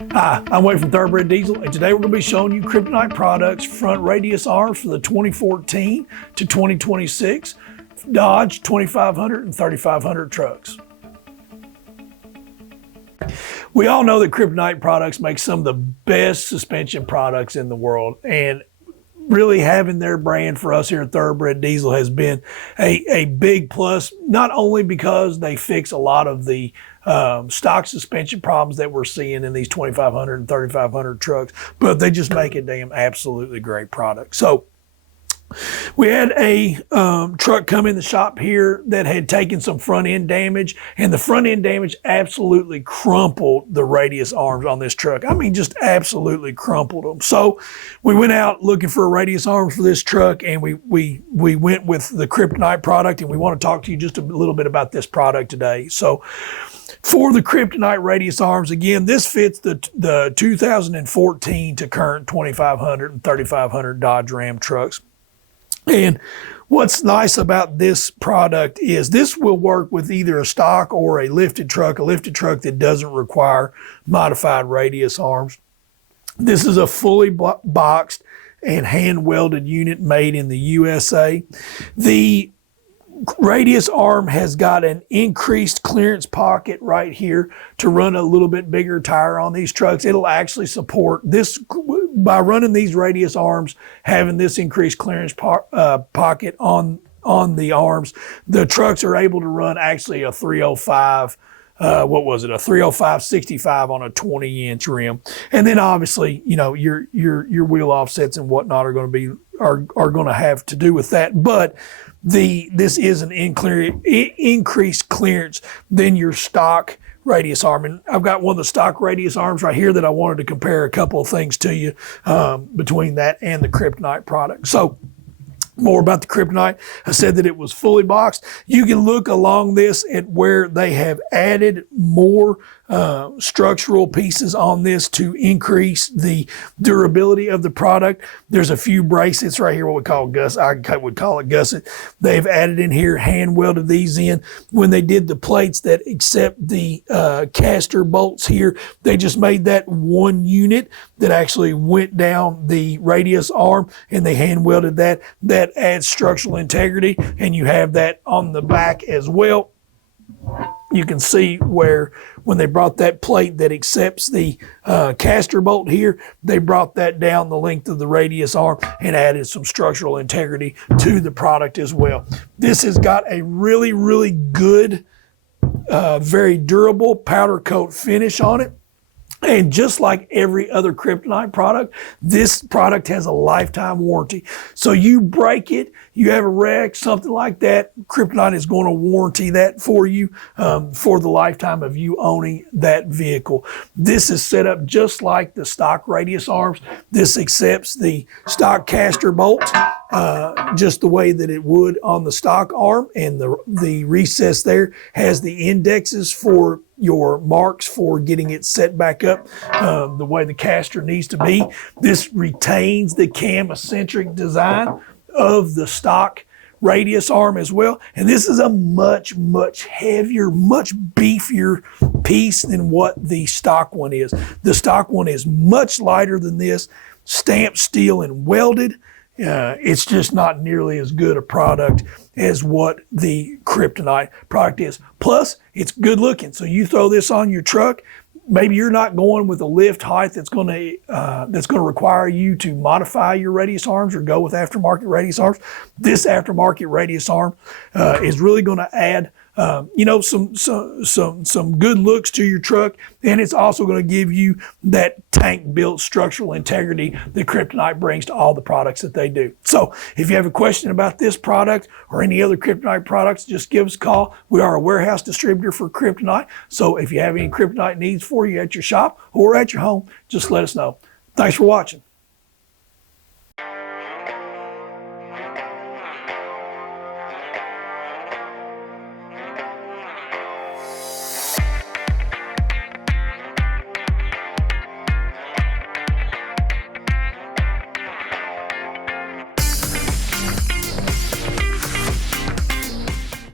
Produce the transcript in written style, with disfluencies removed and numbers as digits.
Hi, I'm Wade from Thoroughbred Diesel, and today we're going to be showing you Kryptonite products front radius arms for the 2014 to 2026 Dodge 2500 and 3500 trucks. We all know that Kryptonite products make some of the best suspension products in the world, and really having their brand for us here at Thoroughbred Diesel has been a big plus, not only because they fix a lot of the stock suspension problems that we're seeing in these 2500 and 3500 trucks, but they just make a damn absolutely great product. So we had a truck come in the shop here that had taken some front end damage, and the front end damage absolutely crumpled the radius arms on this truck. I mean, just absolutely crumpled them. So we went out looking for a radius arms for this truck, and we went with the Kryptonite product, and we want to talk to you just a little bit about this product today. So for the Kryptonite radius arms, again, this fits the 2014 to current 2500 and 3500 Dodge Ram trucks. And what's nice about this product is this will work with either a stock or a lifted truck that doesn't require modified radius arms. This is a fully boxed and hand welded unit made in the USA. The radius arm has got an increased clearance pocket right here to run a little bit bigger tire on these trucks. It'll actually support this by running these radius arms, having this increased clearance pocket on the arms. The trucks are able to run actually a 305 a 305/65 on a 20-inch rim. And then obviously, you know, your wheel offsets and whatnot are going to have to do with that. But this is an increased clearance than your stock radius arm. And I've got one of the stock radius arms right here that I wanted to compare a couple of things to you between that and the Kryptonite product. So more about the Kryptonite. I said that it was fully boxed. You can look along this at where they have added more structural pieces on this to increase the durability of the product. There's a few bracelets right here, what we call I would call it gusset. They've added in here, hand welded these in. When they did the plates that accept the caster bolts here, they just made that one unit that actually went down the radius arm, and they hand welded that. That adds structural integrity, and you have that on the back as well. You can see where when they brought that plate that accepts the caster bolt here, they brought that down the length of the radius arm and added some structural integrity to the product as well. This has got a really, really good, very durable powder coat finish on it. And just like every other Kryptonite product, this product has a lifetime warranty. So you break it, you have a wreck, something like that, Kryptonite is going to warranty that for you for the lifetime of you owning that vehicle. This is set up just like the stock radius arms. This accepts the stock caster bolt just the way that it would on the stock arm, and the recess there has the indexes for your marks for getting it set back up the way the caster needs to be. This retains the cam-eccentric design of the stock radius arm as well. And this is a much, much heavier, much beefier piece than what the stock one is. The stock one is much lighter than this, stamped steel and welded. It's just not nearly as good a product as what the Kryptonite product is. Plus, it's good looking. So you throw this on your truck, maybe you're not going with a lift height that's going to require you to modify your radius arms or go with aftermarket radius arms. This aftermarket radius arm is really going to add some good looks to your truck, and it's also going to give you that tank built structural integrity that Kryptonite brings to all the products that they do. So if you have a question about this product or any other Kryptonite products, just give us a call. We are a warehouse distributor for Kryptonite. So if you have any Kryptonite needs for you at your shop or at your home, just let us know. Thanks for watching.